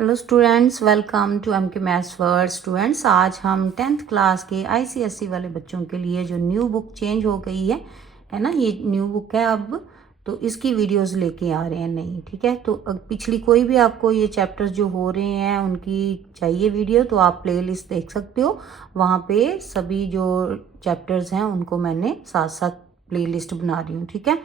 Hello students, welcome to M K maths world. Students, आज हम 10th class के ICSE वाले बच्चों के लिए जो न्यू बुक चेंज हो गई है ना, ये न्यू बुक है अब, तो इसकी वीडियोस लेके आ रहे हैं नई। ठीक है, तो पिछली कोई भी आपको ये चैप्टर्स जो हो रहे हैं उनकी चाहिए वीडियो तो आप प्लेलिस्ट देख सकते हो। वहाँ पे सभी जो चैप्टर्स हैं उनको मैंने साथ साथ प्लेलिस्ट बना रही हूँ। ठीक है,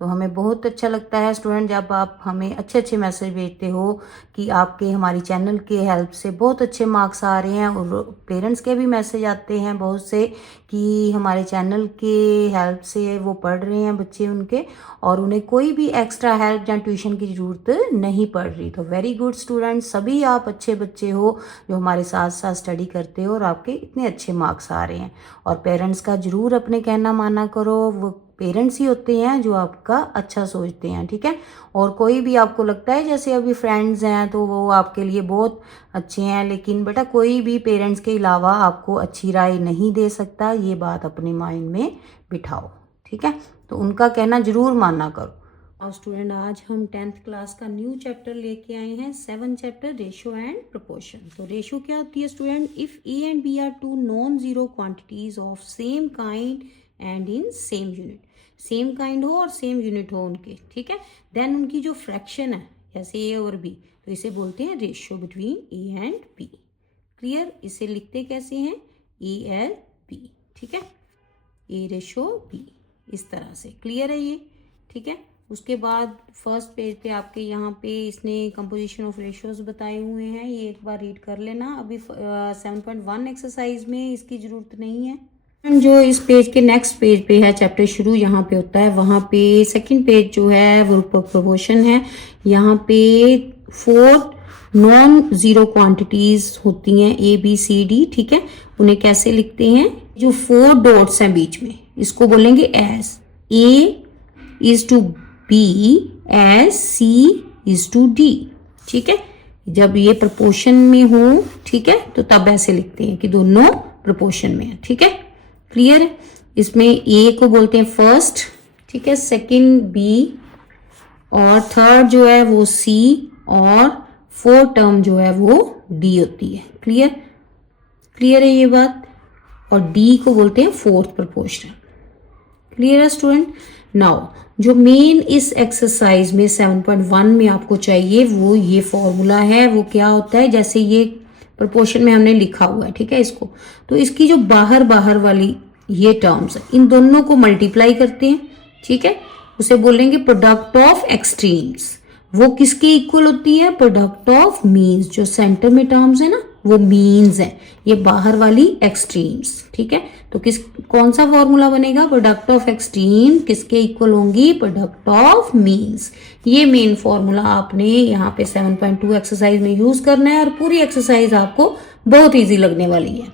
तो हमें बहुत अच्छा लगता है स्टूडेंट जब आप हमें अच्छे अच्छे मैसेज भेजते हो कि आपके हमारी चैनल के हेल्प से बहुत अच्छे मार्क्स आ रहे हैं, और पेरेंट्स के भी मैसेज आते हैं बहुत से कि हमारे चैनल के हेल्प से वो पढ़ रहे हैं बच्चे उनके, और उन्हें कोई भी एक्स्ट्रा हेल्प या ट्यूशन की ज़रूरत नहीं पड़ रही। तो वेरी गुड स्टूडेंट, सभी आप अच्छे बच्चे हो जो हमारे साथ साथ स्टडी करते हो और आपके इतने अच्छे मार्क्स आ रहे हैं। और पेरेंट्स का ज़रूर अपने कहना माना करो, वो पेरेंट्स ही होते हैं जो आपका अच्छा सोचते हैं। ठीक है, और कोई भी आपको लगता है जैसे अभी फ्रेंड्स हैं तो वो आपके लिए बहुत अच्छे हैं, लेकिन बेटा कोई भी पेरेंट्स के अलावा आपको अच्छी राय नहीं दे सकता, ये बात अपने माइंड में बिठाओ। ठीक है, तो उनका कहना जरूर माना करो। और स्टूडेंट, आज हम 10th क्लास का न्यू चैप्टर लेके आए हैं, 7 चैप्टर, रेशो एंड प्रोपोर्शन। तो रेशो क्या होती है student? If A and B are two non zero quantities of same kind and in same unit, same kind हो और सेम यूनिट हो उनके, ठीक है, देन उनकी जो फ्रैक्शन है जैसे ए और बी, तो इसे बोलते हैं ratio between A and B. Clear? इसे लिखते कैसे हैं? A L B. ठीक है, ए रेशो बी, इस तरह से। क्लियर है ये? ठीक है, उसके बाद फर्स्ट पेज पे आपके यहाँ पे इसने कंपोजिशन ऑफ रेशियोज बताए हुए हैं, ये एक बार रीड कर लेना। अभी 7.1 एक्सरसाइज में इसकी ज़रूरत नहीं है। जो इस पेज के नेक्स्ट पेज पे है चैप्टर शुरू यहाँ पे होता है, वहाँ पे सेकंड पेज जो है वो प्रोपोर्शन है। यहाँ पे 4 नॉन जीरो क्वांटिटीज होती हैं ए बी सी डी। ठीक है, उन्हें कैसे लिखते हैं? जो 4 डॉट्स हैं बीच में, इसको बोलेंगे as A is to B as C is to D. ठीक है, जब ये प्रोपोर्शन में हो, ठीक है, तो तब ऐसे लिखते हैं कि दोनों प्रोपोर्शन में है। ठीक है, क्लियर है? इसमें ए को बोलते हैं फर्स्ट, ठीक है, सेकंड बी, और थर्ड जो है वो सी, और फोर्थ टर्म जो है वो डी होती है। क्लियर? क्लियर है ये बात? और डी को बोलते हैं फोर्थ प्रोपोर्शनल। क्लियर है स्टूडेंट? नाउ जो मेन इस एक्सरसाइज में 7.1 में आपको चाहिए वो ये फॉर्मूला है। वो क्या होता है? जैसे ये प्रोपोर्शन में हमने लिखा हुआ है, ठीक है, इसको, तो इसकी जो बाहर बाहर वाली ये टर्म्स है, इन दोनों को मल्टीप्लाई करते हैं। ठीक है, उसे बोलेंगे प्रोडक्ट ऑफ एक्सट्रीम्स। वो किसके इक्वल होती है? Product of means. जो सेंटर में टर्म्स है ना वो मीन्स है, ये बाहर वाली एक्सट्रीम्स। ठीक है, तो कौन सा फॉर्मूला बनेगा? प्रोडक्ट ऑफ एक्सट्रीम किसके इक्वल होंगी? Product of means. ये मेन फॉर्मूला आपने यहाँ पे 7.2 एक्सरसाइज में यूज करना है, और पूरी एक्सरसाइज आपको बहुत इजी लगने वाली है।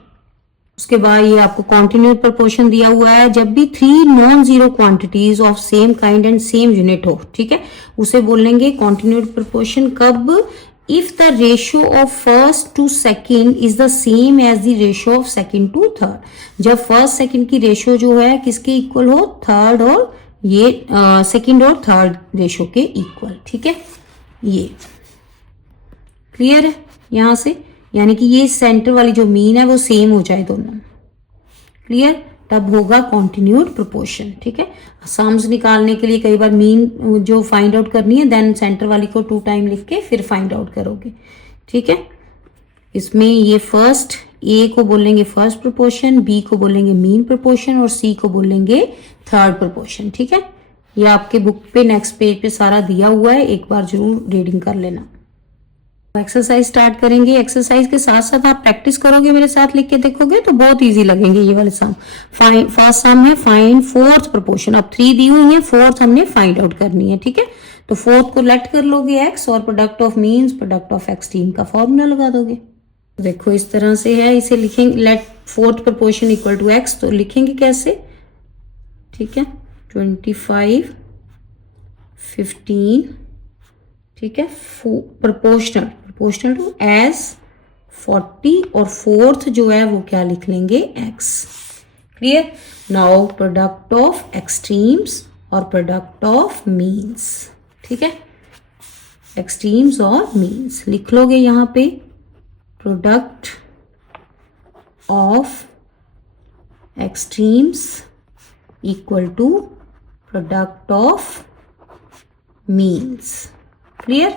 उसके बाद ये आपको कॉन्टिन्यूड प्रोपोर्शन दिया हुआ है। जब भी 3 non zero quantities of same kind and same unit हो, ठीक है, उसे बोलेंगे कॉन्टिन्यूड प्रोपोर्शन। कब? If the ratio of first to second is the same as the ratio of second to third. जब फर्स्ट सेकंड की रेशियो जो है किसके इक्वल हो? थर्ड और ये सेकंड और थर्ड रेशियो के इक्वल। ठीक है, ये क्लियर है यहां से? यानी कि ये सेंटर वाली जो मीन है वो सेम हो जाए दोनों। क्लियर? तब होगा कॉन्टिन्यूड प्रोपोर्शन। ठीक है, सम्स निकालने के लिए कई बार मीन जो फाइंड आउट करनी है, देन सेंटर वाली को 2 टाइम लिख के फिर फाइंड आउट करोगे। ठीक है, इसमें ये फर्स्ट ए को बोलेंगे फर्स्ट प्रोपोर्शन, बी को बोलेंगे मीन प्रोपोर्शन, और सी को बोलेंगे थर्ड प्रोपोर्शन। ठीक है, ये आपके बुक पे नेक्स्ट पेज पे सारा दिया हुआ है, एक बार जरूर रीडिंग कर लेना। एक्सरसाइज स्टार्ट करेंगे। एक्सरसाइज के साथ साथ आप प्रैक्टिस करोगे, मेरे साथ लिख के देखोगे तो बहुत इजी लगेंगे ये वाले सम। फर्स्ट सम है फाइंड फोर्थ प्रोपोर्शन। अब 3 दी हुई है, फोर्थ हमने फाइंड आउट करनी है। ठीक है, तो फोर्थ को लेट कर लोगे एक्स, और product of means product of extreme का फॉर्मूला लगा दोगे। देखो इस तरह से है, इसे लिखेंगे let fourth proportion equal to X, तो लिखेंगे कैसे? ठीक है, 25 15, ठीक है, प्रोपोर्शनल टू एज 40, और फोर्थ जो है वो क्या लिख लेंगे? X. Clear? Now product of extremes और प्रोडक्ट ऑफ मीन्स। ठीक है, एक्सट्रीम्स और मीन्स लिख लोगे यहाँ पे product of extremes equal to product of means. Clear?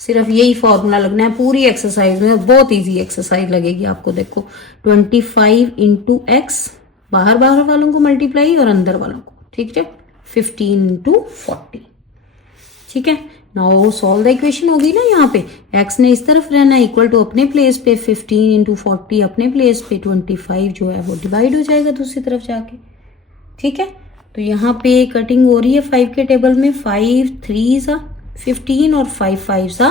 सिर्फ यही फॉर्मूला लगना है पूरी एक्सरसाइज में, बहुत इजी एक्सरसाइज लगेगी आपको। देखो 25 इंटू एक्स, बाहर बाहर वालों को मल्टीप्लाई और अंदर वालों को, ठीक है, 15 इंटू 40। ठीक है, नाउ सॉल्व द इक्वेशन होगी ना। यहाँ पे x ने इस तरफ रहना है इक्वल टू अपने प्लेस पे 15 इंटू 40 अपने प्लेस पे 25 जो है वो डिवाइड हो जाएगा दूसरी तरफ जाके। ठीक है, तो यहाँ पे कटिंग हो रही है 5 के टेबल में, 5 3 सा 15 और 5 5 सा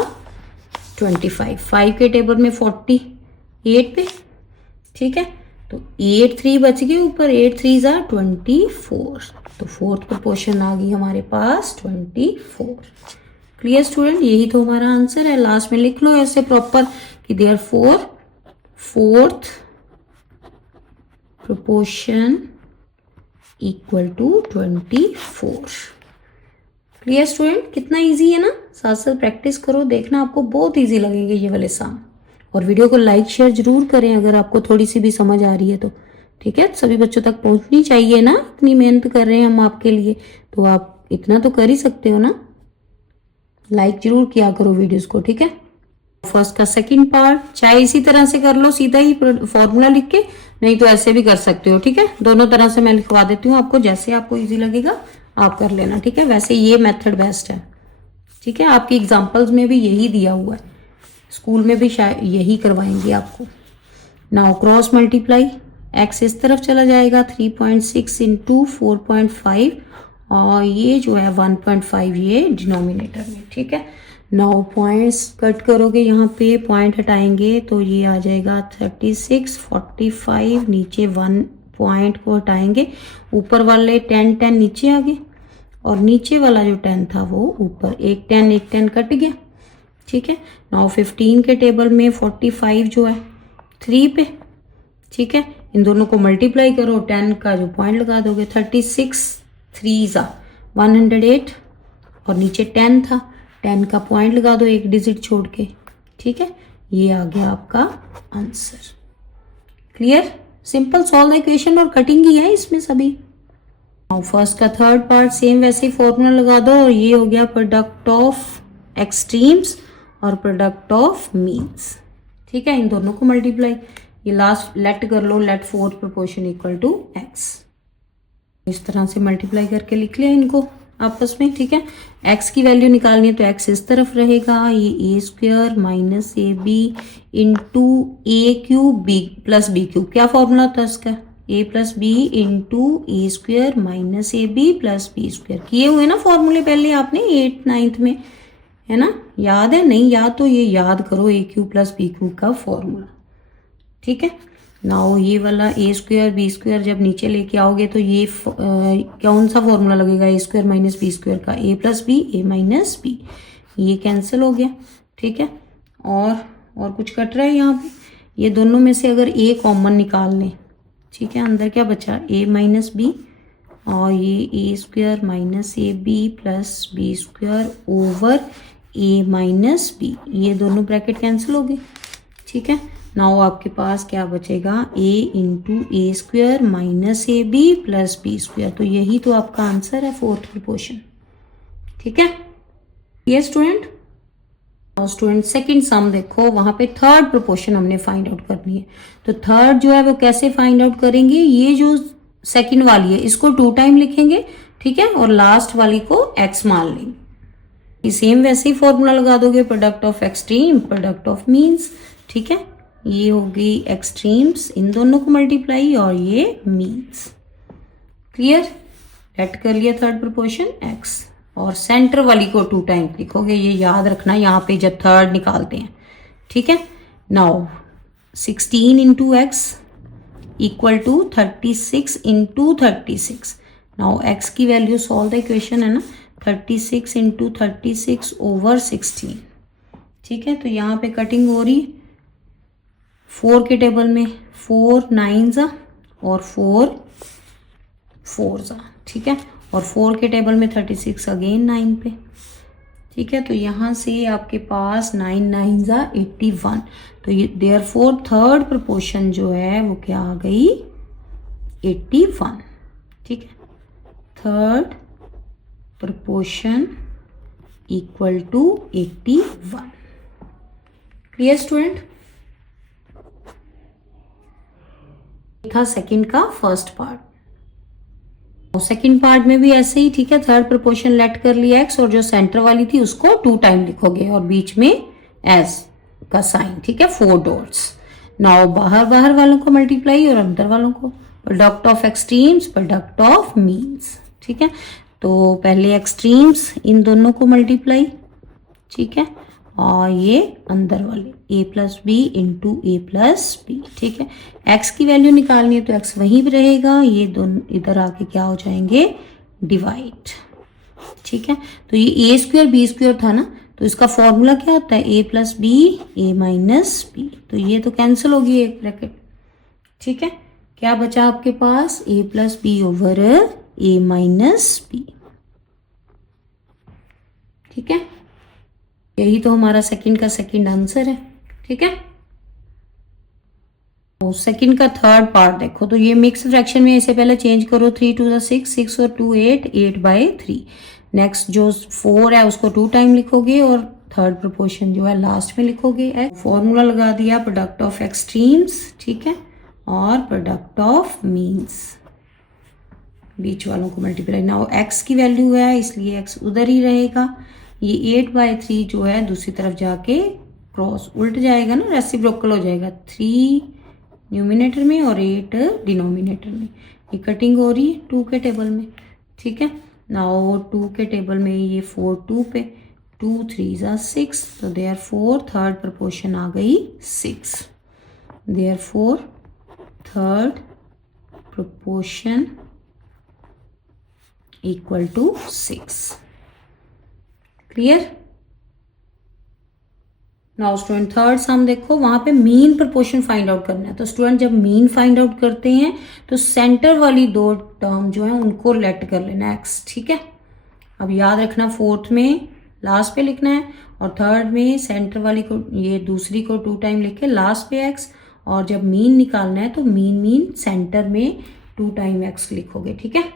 25। 5 के टेबल में 48 पे, ठीक है, तो 8 3 बच गए ऊपर, 8 3 सा 24, तो फोर्थ प्रोपोर्शन आ गई हमारे पास 24। Clear student? यही तो हमारा आंसर है। लास्ट में लिख लो ऐसे प्रॉपर कि therefore fourth proportion equal to 24। Clear student? कितना इजी है ना, साथ साथ प्रैक्टिस करो, देखना आपको बहुत इजी लगेंगे ये वाले सम। और वीडियो को लाइक शेयर जरूर करें अगर आपको थोड़ी सी भी समझ आ रही है तो। ठीक है, सभी बच्चों तक पहुंचनी चाहिए ना, इतनी मेहनत कर रहे हैं हम आपके लिए, तो आप इतना तो कर ही सकते हो ना। लाइक जरूर किया करो वीडियोस को। ठीक है, फर्स्ट का सेकंड पार्ट चाहे इसी तरह से कर लो, सीधा ही फॉर्मूला लिख के, नहीं तो ऐसे भी कर सकते हो। ठीक है, दोनों तरह से मैं लिखवा देती हूँ आपको, जैसे आपको इजी लगेगा आप कर लेना। ठीक है, वैसे ये मेथड बेस्ट है। ठीक है, आपकी एग्जांपल्स में भी यही दिया हुआ है, स्कूल में भी शायद यही करवाएंगे आपको। नाउ क्रॉस मल्टीप्लाई, एक्स इस तरफ चला जाएगा 3.6 इंटू 4.5 और ये जो है 1.5 ये डिनोमिनेटर में। ठीक है, नाउ पॉइंट्स कट करोगे, यहाँ पे पॉइंट हटाएंगे तो ये आ जाएगा 36 45, नीचे 1 पॉइंट को हटाएंगे, ऊपर वाले 10 10 नीचे आ गए और नीचे वाला जो 10 था वो ऊपर, एक 10 कट गया। ठीक है, नाउ 15 के टेबल में 45 जो है 3 पे। ठीक है, इन दोनों को मल्टीप्लाई करो, 10 का जो पॉइंट लगा दोगे 36 3 सा 108 और नीचे 10 था, 10 का पॉइंट लगा दो एक डिजिट छोड़ के। ठीक है, ये आ गया आपका answer. Clear? Simple solve the equation और कटिंग ही है इसमें सभी। फर्स्ट का थर्ड पार्ट सेम वैसे ही फॉर्मूला लगा दो और ये हो गया प्रोडक्ट ऑफ एक्सट्रीम्स और प्रोडक्ट ऑफ मीन्स। ठीक है, इन दोनों को मल्टीप्लाई, ये लास्ट लेट कर लो, let fourth proportion equal to x. इस तरह से मल्टीप्लाई करके लिख लिया इनको आपस में। ठीक है, x की वैल्यू निकालनी है तो x इस तरफ रहेगा, ये a square minus A B into A cube B plus B cube, क्या फॉर्मूला था इसका, a plus B into A square minus A B plus B square. किए हुए ना फॉर्मूले पहले आपने 8th 9th में, है ना, याद है? नहीं याद तो ये याद करो, ए क्यूब प्लस बी क्यूब का फॉर्मूला। ठीक है, नाउ ये वाला ए स्क्वायर बी स्क्वायर जब नीचे लेके आओगे तो ये कौन सा फॉर्मूला लगेगा, ए स्क्वायर माइनस बी स्क्वायर का, ए plus B A minus b, ये कैंसिल हो गया। ठीक है, और कुछ कट रहा है यहाँ पे, ये दोनों में से अगर ए कॉमन निकाल लें, ठीक है, अंदर क्या बचा, ए माइनस बी और ये a square minus A B plus B square over A minus b, ये दोनों ब्रैकेट कैंसिल हो गए। ठीक है, नाउ आपके पास क्या बचेगा, a into A square minus A B plus B square, तो यही तो आपका आंसर है फोर्थ प्रोपोर्शन। ठीक है, ये स्टूडेंट। और स्टूडेंट सेकंड सम देखो, वहां पे थर्ड प्रोपोर्शन हमने फाइंड आउट करनी है, तो थर्ड जो है वो कैसे फाइंड आउट करेंगे, ये जो सेकंड वाली है इसको 2 टाइम लिखेंगे। ठीक है, और लास्ट वाली को x मान लेंगे, सेम वैसे ही फॉर्मूला लगा दोगे, product of extreme product of means. ठीक है, ये हो गई एक्सट्रीम्स, इन दोनों को मल्टीप्लाई और ये मीन्स। क्लियर? लेट कर लिया थर्ड प्रोपोर्शन x और सेंटर वाली को 2 टाइम लिखोगे, ये याद रखना यहाँ पे जब थर्ड निकालते हैं। ठीक है, now 16 into X equal to 36 into 36। Now x की वैल्यू सॉल्व द इक्वेशन है ना, 36 इंटू 36 ओवर 16। ठीक है, तो यहाँ पे कटिंग हो रही 4 के टेबल में 4 9 ज़ा और 4 4 ज़ा। ठीक है, और 4 के टेबल में 36 अगेन 9 पे। ठीक है। तो यहाँ से आपके पास 9 9 ज़ा 81, तो ये देयरफॉर थर्ड प्रोपोर्शन जो है वो क्या आ गई 81, ठीक है। Third proportion equal to 81। Clear student? था सेकंड का फर्स्ट पार्ट। सेकंड पार्ट में भी ऐसे ही, ठीक है। थर्ड प्रोपोर्शन लेट कर लिया एक्स और जो सेंटर वाली थी उसको 2 टाइम लिखोगे और बीच में एस का साइन, ठीक है, 4 डॉट्स। नाउ बाहर वालों को मल्टीप्लाई और अंदर वालों को, product of extremes, product of means, ठीक है। तो पहले एक्सट्रीम्स इन दोनों को मल्टीप्लाई, ठीक है, और ये अंदर वाले a plus B into A plus B, ठीक है। x की वैल्यू निकालनी है तो x वहीं भी रहेगा, ये दोनों इधर आके क्या हो जाएंगे डिवाइड, ठीक है। तो ये a स्क्वायर बी स्क्वायर था ना, तो इसका फॉर्मूला क्या होता है a plus B A minus B, तो ये तो कैंसिल होगी एक ब्रैकेट, ठीक है। क्या बचा आपके पास a plus B over A minus B, ठीक है। यही तो हमारा सेकंड का सेकंड आंसर है, ठीक है। तो सेकंड का थर्ड पार्ट देखो, तो ये मिक्स फ्रैक्शन में इसे पहले चेंज करो, 3 2 6 6 और 2 8 8/3। नेक्स्ट जो 4 है उसको 2 टाइम लिखोगे और थर्ड प्रोपोर्शन जो है लास्ट में लिखोगे। फॉर्मूला लगा दिया प्रोडक्ट ऑफ एक्सट्रीम्स, ठीक है, और प्रोडक्ट ऑफ मीन्स, बीच वालों को मल्टीप्लाई। नाउ एक्स की वैल्यू है इसलिए एक्स उधर ही रहेगा। ये 8/3 जो है दूसरी तरफ जाके क्रॉस उल्ट जाएगा ना, रेसिप्रोकल हो जाएगा, 3 न्यूमिनेटर में और 8 डिनोमिनेटर में। ये कटिंग हो रही है 2 के टेबल में, ठीक है। नाउ 2 के टेबल में ये 4 2 पे, 2 3 ज़ा 6, तो देयरफॉर थर्ड प्रोपोर्शन आ गई 6। Therefore third proportion equal to 6। Clear? Now student third sum देखो, वहां पे मीन प्रोपोर्शन फाइंड आउट करना है। तो स्टूडेंट जब मीन फाइंड आउट करते हैं तो सेंटर वाली 2 टर्म जो है उनको लेट कर लेना एक्स, ठीक है। अब याद रखना फोर्थ में लास्ट पे लिखना है और थर्ड में सेंटर वाली को, ये दूसरी को 2 टाइम लिख के लास्ट पे एक्स, और जब मीन निकालना है तो मीन सेंटर में 2 टाइम एक्स लिखोगे, ठीक है।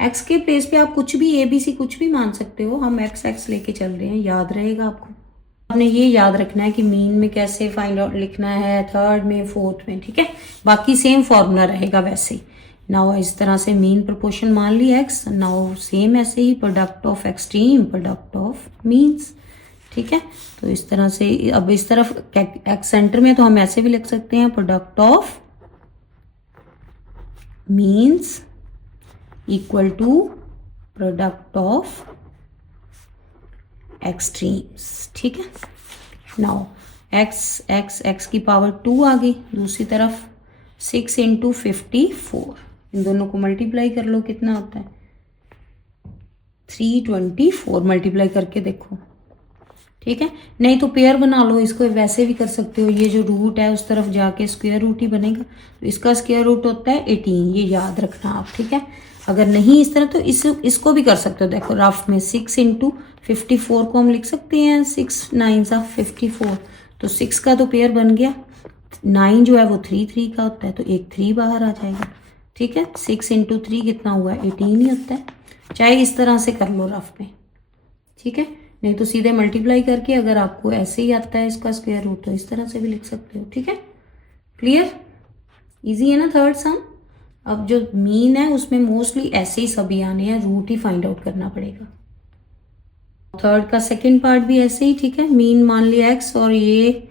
एक्स के प्लेस पे आप कुछ भी ABC कुछ भी मान सकते हो, हम एक्स लेके चल रहे हैं, याद रहेगा आपको। आपने ये याद रखना है कि मीन में कैसे फाइंड आउट लिखना है, थर्ड में फोर्थ में, ठीक है। बाकी सेम फॉर्मूला रहेगा वैसे ही। नाउ इस तरह से मीन प्रोपोर्शन मान ली एक्स, नाउ सेम ऐसे ही product of extreme, product of means, ठीक है। तो इस तरह से अब इस तरफ एक्स सेंटर में तो हम ऐसे भी लिख सकते हैं product of means equal to product of extremes, ठीक है। नाउ एक्स की पावर 2 आ गई, दूसरी तरफ 6 इंटू 54, इन दोनों को मल्टीप्लाई कर लो, कितना होता है 324, मल्टीप्लाई करके देखो, ठीक है। नहीं तो पेयर बना लो, इसको वैसे भी कर सकते हो, ये जो रूट है उस तरफ जाके स्क्वायर रूट ही बनेगा, तो इसका स्क्वायर रूट होता है 18, ये याद रखना आप, ठीक है। अगर नहीं इस तरह तो इसको भी कर सकते हो, देखो रफ में 6 इंटू 54 को हम लिख सकते हैं 6 9 सा 54, तो 6 का तो पेयर बन गया, 9 जो है वो 3 का होता है, तो एक 3 बाहर आ जाएगा, ठीक है। 6 इंटू 3 कितना हुआ 18 ही होता है, चाहे इस तरह से कर लो रफ में, ठीक है। नहीं तो सीधे मल्टीप्लाई करके, अगर आपको ऐसे ही आता है इसका स्क्वायर रूट तो इस तरह से भी लिख सकते हो, ठीक है। क्लियर? इजी है ना थर्ड सम। अब जो मीन है उसमें मोस्टली ऐसे ही सभी आने हैं, रूट ही फाइंड आउट करना पड़ेगा। थर्ड का सेकंड पार्ट भी ऐसे ही, ठीक है। मीन मान लिया एक्स और ये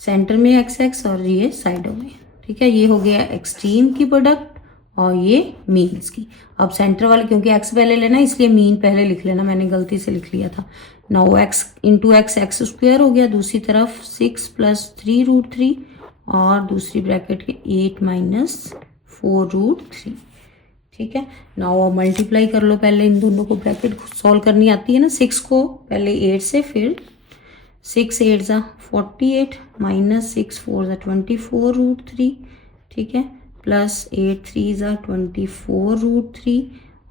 सेंटर में एक्स और ये साइडों में, ठीक है। ये हो गया एक्सट्रीम की प्रोडक्ट और ये मीन्स की। अब सेंटर वाले क्योंकि एक्स पहले लेना इसलिए मीन पहले लिख लेना, मैंने गलती से लिख लिया था। Now x into x square हो गया, दूसरी तरफ 6 + 3√3 और दूसरी ब्रैकेट के 8 - 4√3, ठीक है। नाउ मल्टीप्लाई कर लो, पहले इन दोनों को ब्रैकेट सॉल्व करनी आती है ना, 6 को पहले 8 से, फिर 6 8 ज़ा 48 -6 4 ज़ा 24√3, ठीक है, +8 3 ज़ा 24√3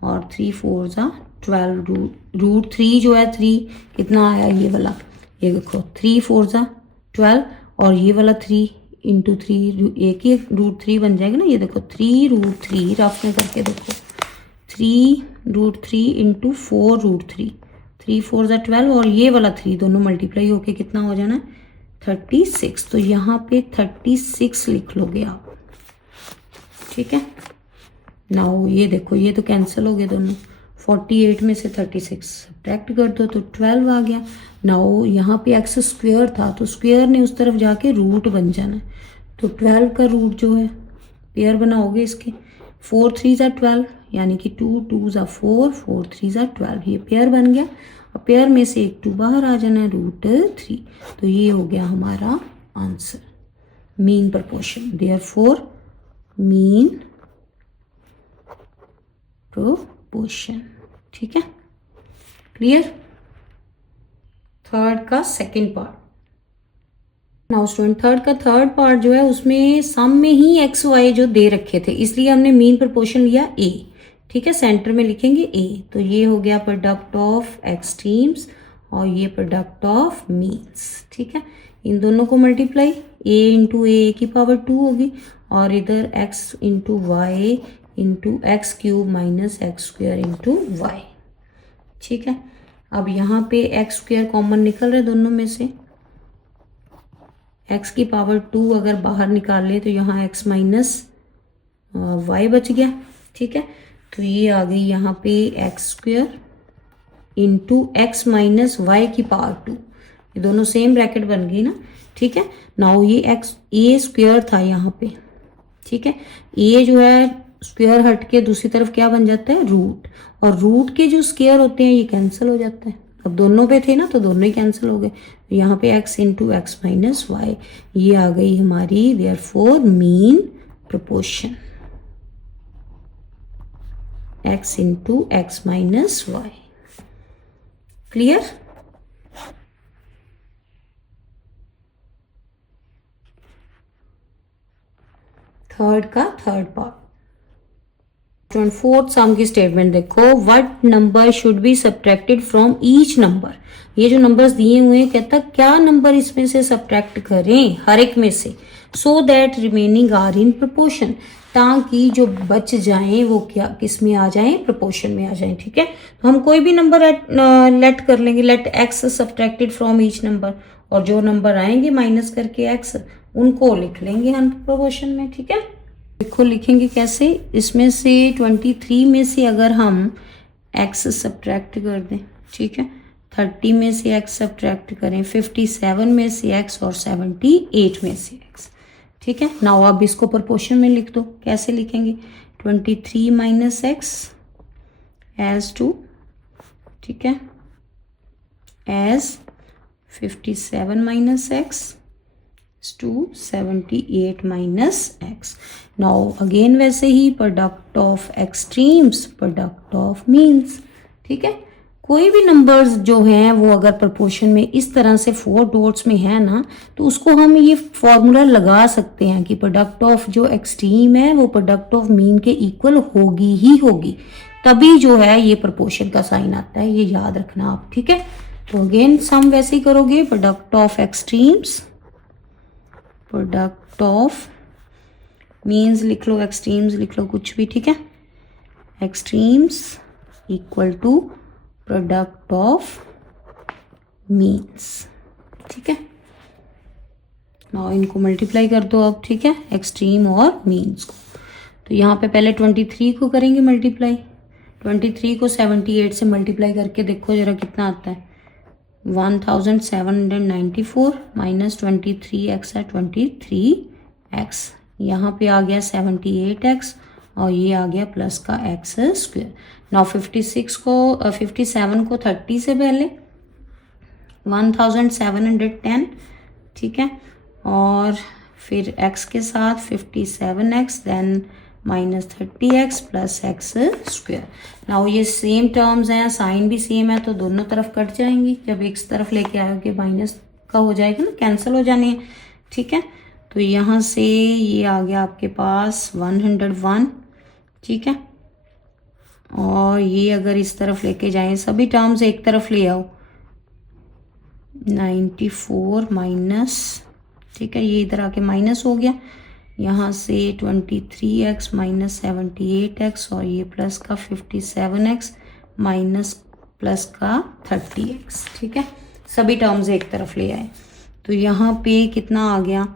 और 3 4 ज़ा 12 रूट 3 जो है 3 कितना आया ये वाला, ये देखो 3 4 ज़ा 12 और ये वाला 3 इंटू 3 एक ही रूट 3 बन जाएगा ना। ये देखो 3 रूट 3 रफ में करके देखो 3 रूट 3 इंटू 4 रूट 3, 3 4 ज़ा 12 और ये वाला 3 दोनों मल्टीप्लाई होके कितना हो जाना 36। तो यहाँ पे 36 लिख लोगे आप, ठीक है। नाउ ये देखो ये तो कैंसिल हो गए दोनों, 48 में से 36 सब्ट्रैक्ट कर दो तो 12 आ गया। नाउ यहाँ पे एक्स स्क्वायर था तो स्क्वायर ने उस तरफ जाके रूट बन जाना है, तो 12 का रूट जो है पेयर बनाओगे इसके, 4 3 ज़ा 12 यानी कि 2 2 ज़ा 4 4 3 ज़ा 12, ये पेयर बन गया। और पेयर में से एक 2 बाहर आ जाना है रूट 3, तो ये हो गया हमारा answer mean proportion. Therefore mean proportion, ठीक है, क्लियर। थर्ड का second part. Now student third का थर्ड पार्ट जो है उसमें सम में ही एक्स वाई जो दे रखे थे, इसलिए हमने मीन प्रोपोर्शन लिया ए, ठीक है, सेंटर में लिखेंगे ए। तो ये हो गया प्रोडक्ट ऑफ एक्सट्रीम्स और ये प्रोडक्ट ऑफ मीन्स, ठीक है। इन दोनों को मल्टीप्लाई a इंटू ए की पावर 2 होगी और इधर x into Y into X cube minus X square into Y, ठीक है। अब यहाँ पे एक्स स्क्वायर कॉमन निकल रहे दोनों में से, x की पावर 2 अगर बाहर निकाल ले तो यहाँ x माइनस वाई बच गया, ठीक है। तो ये आ गई यहाँ पे X square into X minus Y की पावर 2, ये दोनों सेम ब्रैकेट बन गई ना, ठीक है। नाउ ये एक्स ए स्क्वायर था यहाँ पे, ठीक है, ए जो है स्क्वायर हट के दूसरी तरफ क्या बन जाता है रूट, और रूट के जो स्क्वायर होते हैं ये कैंसिल हो जाता है। अब दोनों पे थे ना तो दोनों ही कैंसिल हो गए, तो यहाँ पे x into X minus Y, ये आ गई हमारी therefore mean proportion x into X minus Y, clear. Third का थर्ड पार्ट। फोर्थ सम की स्टेटमेंट देखो, what number should be subtracted from each number. ये जो नंबर्स दिए हुए हैं कहता क्या नंबर इसमें से सब्ट्रैक्ट करें हर एक में से, so that remaining are in proportion, ताकि जो बच जाएं वो क्या किस में आ जाएं, प्रोपोर्शन में आ जाएं, ठीक है। तो हम कोई भी नंबर लेट कर लेंगे, let X subtracted from each number, और जो नंबर आएंगे माइनस करके एक्स उनको लिख लेंगे हम प्रोपोर्शन में, ठीक है। देखो लिखेंगे कैसे, इसमें से 23 में से अगर हम x सब्ट्रैक्ट कर दें, ठीक है, 30 में से x सब्ट्रैक्ट करें, 57 में से x और 78 में से x, ठीक है। नाउ अब इसको प्रोपोर्शन में लिख दो, कैसे लिखेंगे, 23 माइनस एक्स एज टू, ठीक है, as 57 minus x to 78 minus x. Now again वैसे ही product of extremes product of means, ठीक है। कोई भी नंबर्स जो हैं वो अगर प्रोपोर्शन में इस तरह से 4 डॉट्स में है ना, तो उसको हम ये फॉर्मूला लगा सकते हैं कि प्रोडक्ट ऑफ जो एक्सट्रीम है वो प्रोडक्ट ऑफ मीन के इक्वल होगी ही होगी, तभी जो है ये प्रोपोर्शन का साइन आता है, ये याद रखना आप, ठीक है। तो अगेन सम वैसे ही करोगे, product of extremes product of means लिख लो, एक्सट्रीम्स लिख लो, कुछ भी, ठीक है। Extremes equal to product of means, ठीक है। नाउ इनको मल्टीप्लाई कर दो अब, ठीक है, एक्सट्रीम और मीन्स को। तो यहाँ पे पहले 23 को करेंगे मल्टीप्लाई, 23 को 78 से मल्टीप्लाई करके देखो जरा कितना आता है, 1794 माइनस 23x है 23x, यहाँ पे आ गया 78x और ये आ गया प्लस का x स्क्वायर। नाउ 57 को 30 से पहले 1710, ठीक है, और फिर x के साथ 57x then minus 30x plus X square. Now ये सेम टर्म्स हैं, साइन भी सेम है, तो दोनों तरफ कट जाएंगी, जब एक तरफ लेके आओगे माइनस का हो जाएगा ना, कैंसिल हो जाने हैं, ठीक है। तो यहाँ से ये आ गया आपके पास 101, ठीक है, और ये अगर इस तरफ लेके जाएं, सभी टर्म्स एक तरफ ले आओ, 94 माइनस, ठीक है, ये इधर आके माइनस हो गया, यहाँ से 23x माइनस 78x और ये प्लस का 57x माइनस प्लस का 30x, ठीक है, सभी टर्म्स एक तरफ ले आए। तो यहाँ पे कितना आ गया,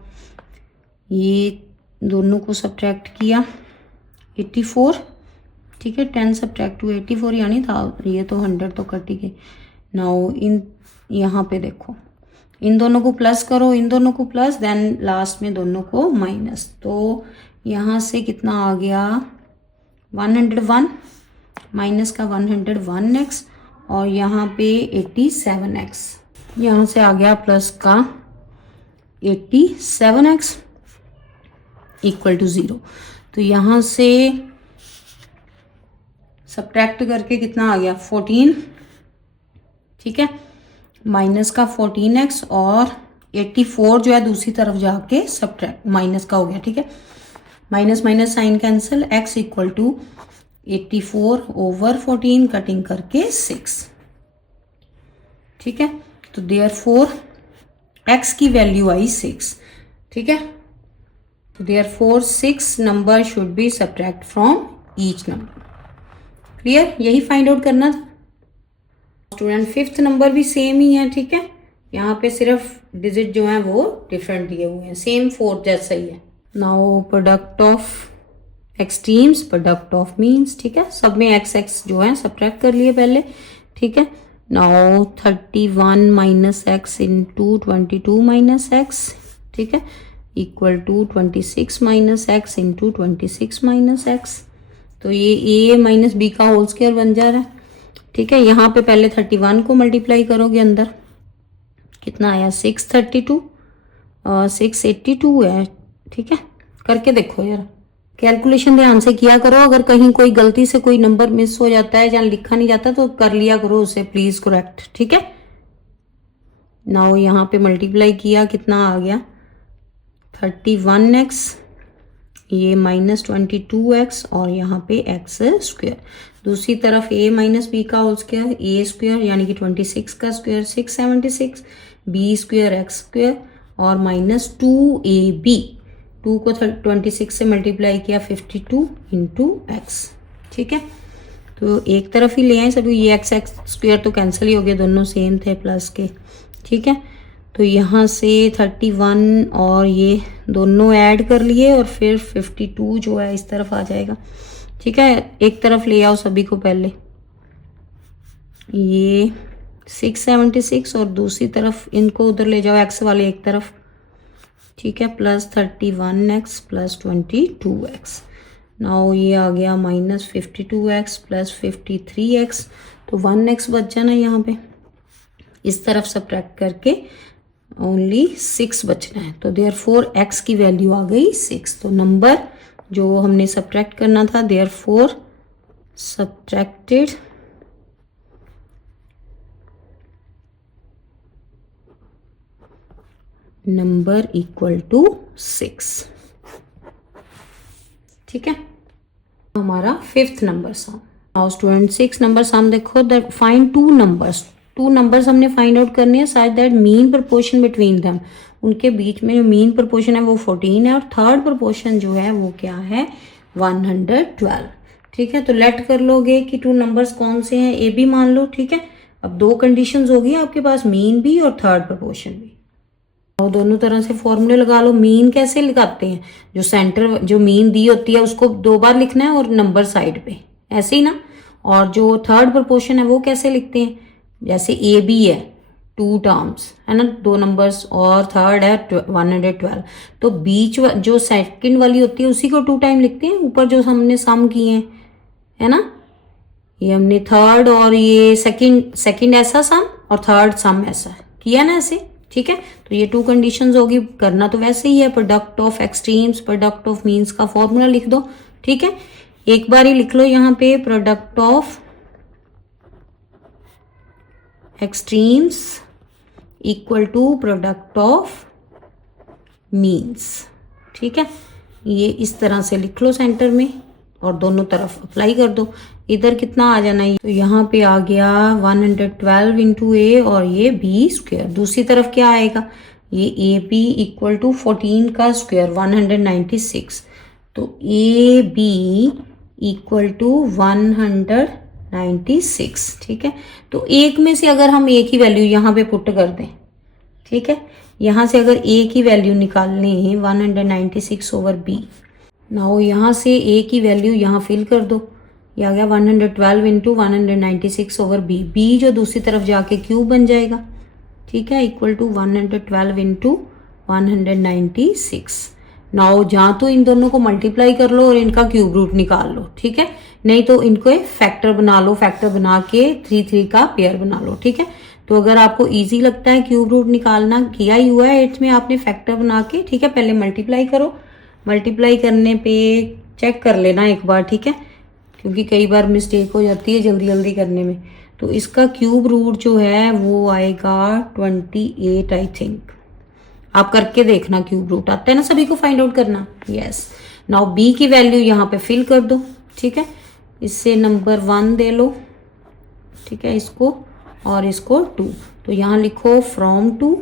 ये दोनों को सब्ट्रैक्ट किया 84, ठीक है, 10 सब्ट्रैक्ट टू 84 यानी था, ये तो 100 तो कट ही गई। नाउ इन यहाँ पे देखो, इन दोनों को प्लस करो, इन दोनों को प्लस, देन लास्ट में दोनों को माइनस। तो यहाँ से कितना आ गया 101 माइनस का 101x और यहाँ पे 87x, यहाँ से आ गया प्लस का 87x इक्वल टू 0। तो यहाँ से सब्ट्रैक्ट करके कितना आ गया 14, ठीक है, माइनस का 14x और 84 जो है दूसरी तरफ जाके सब्ट्रैक्ट माइनस का हो गया, ठीक है, minus minus sign cancel, x equal to 84 over 14 cutting करके 6, ठीक है। तो देयरफॉर x की वैल्यू आई 6, ठीक है। तो therefore 6 number should be subtract from each number. Clear, यही फाइंड आउट करना था स्टूडेंट। 5th नंबर भी सेम ही है, ठीक है, यहाँ पे सिर्फ डिजिट जो है वो डिफरेंट दिए हुए हैं, सेम 4 जैसा ही है। Now product of extremes, product of means, ठीक है, सब में एक्स एक्स जो है सब्ट्रैक्ट कर लिए पहले, ठीक है। Now 31 minus X into 22 minus X, ठीक है, equal to 26 minus X into 26 minus X. तो ये a माइनस बी का होल स्क्वायर बन जा रहा है, ठीक है। यहाँ पे पहले 31 को मल्टीप्लाई करोगे अंदर, कितना आया 632 और 682 है, ठीक है। करके देखो यार, कैलकुलेशन ध्यान से किया करो, अगर कहीं कोई गलती से कोई नंबर मिस हो जाता है या लिखा नहीं जाता तो कर लिया करो उसे प्लीज करेक्ट, ठीक है। नाउ यहाँ पे मल्टीप्लाई किया, कितना आ गया 31x, ये माइनस 22x और यहाँ पे x स्क्वायर, दूसरी तरफ a माइनस बी का होल स्क्वायर, a स्क्वायर यानी कि 26 का square 676, b square x square और माइनस 2ab, 2 को 26 से मल्टीप्लाई किया 52 इंटू एक्स, ठीक है। तो एक तरफ ही ले आए सब, ये एक्स एक्स स्क्वायर तो कैंसिल ही हो गया, दोनों सेम थे प्लस के, ठीक है। तो यहाँ से 31 और ये दोनों ऐड कर लिए और फिर 52 जो है इस तरफ आ जाएगा, ठीक है। एक तरफ ले आओ सभी को पहले, ये 676 और दूसरी तरफ इनको उधर ले जाओ एक्स वाले एक तरफ, ठीक है, plus 31x plus 22x। Now ये आ गया माइनस 52x प्लस 53x, तो 1x बच जाना यहाँ पे, इस तरफ सब्ट्रैक्ट करके ओनली 6 बचना है। तो देयरफॉर x की वैल्यू आ गई 6। तो नंबर जो हमने सब्ट्रैक्ट करना था, therefore subtracted number equal to 6, ठीक है। हमारा 5th number sum. Now student 6 number sum देखो, दैट फाइंड टू नंबर्स हमने फाइंड आउट करने हैं such that mean proportion between them, उनके बीच में जो मीन प्रोपोर्शन है वो 14 है और थर्ड प्रोपोर्शन जो है वो क्या है 112, ठीक है। तो लेट कर लोगे कि 2 नंबर्स कौन से हैं, ए बी मान लो, ठीक है। अब 2 कंडीशंस होगी आपके पास, मीन भी और थर्ड प्रोपोर्शन भी। और दोनों तरह से फॉर्मूले लगा लो। मीन कैसे लगाते हैं, जो सेंटर जो मीन दी होती है उसको 2 बार लिखना है और नंबर साइड पे, ऐसे ही ना। और जो थर्ड प्रोपोर्शन है वो कैसे लिखते हैं, जैसे ए बी है 2 टर्म्स है ना, 2 नंबर्स और थर्ड है 112, तो बीच जो सेकंड वाली होती है उसी को 2 टाइम लिखते हैं। ऊपर जो हमने सम किए हैं है ना, ये हमने थर्ड और ये सेकंड ऐसा सम और थर्ड सम ऐसा किया ना ऐसे, ठीक है। तो ये 2 कंडीशंस होगी, करना तो वैसे ही है। Product of extremes, product of means का फॉर्मूला लिख दो, ठीक है। एक बार ही लिख लो यहाँ पे, product of extremes equal to product of means, ठीक है। ये इस तरह से लिख लो सेंटर में और दोनों तरफ अप्लाई कर दो। इधर कितना आ जाना है, तो यहाँ पे आ गया 112 इंटू ए और ये बी स्क्वायर। दूसरी तरफ क्या आएगा, ये ए बी इक्वल टू 14 का स्क्वायर 196, तो ए बी इक्वल टू 196। ठीक है, तो एक में से अगर हम ए की वैल्यू यहाँ पे पुट कर दें, ठीक है, यहाँ से अगर ए की वैल्यू निकालनी है 196 ओवर बी, नाउ यहाँ से ए की वैल्यू यहाँ फिल कर दो, ये आ गया 112 इंटू 196 ओवर बी। बी जो दूसरी तरफ जाके क्यूब बन जाएगा, ठीक है, इक्वल टू 112 इंटू 196। नाउ जहाँ तो इन दोनों को मल्टीप्लाई कर लो और इनका क्यूब रूट निकाल लो, ठीक है, नहीं तो इनको एक फैक्टर बना लो, फैक्टर बना के 3 का पेयर बना लो। ठीक है, तो अगर आपको इजी लगता है क्यूब रूट निकालना, किया ही हुआ है 8th में आपने फैक्टर बना के, ठीक है, पहले मल्टीप्लाई करो, मल्टीप्लाई करने पे चेक कर लेना एक बार, ठीक है, क्योंकि कई बार मिस्टेक हो जाती है जल्दी जल्दी करने में। तो इसका क्यूब रूट जो है वो आएगा 28 आई थिंक। आप करके देखना, क्यूब रूट आता है ना सभी को फाइंड आउट करना। यस, नाउ बी की वैल्यू यहाँ पे फिल कर दो, ठीक है, इससे नंबर 1 दे लो, ठीक है, इसको और इसको 2, तो यहाँ लिखो फ्रॉम 2,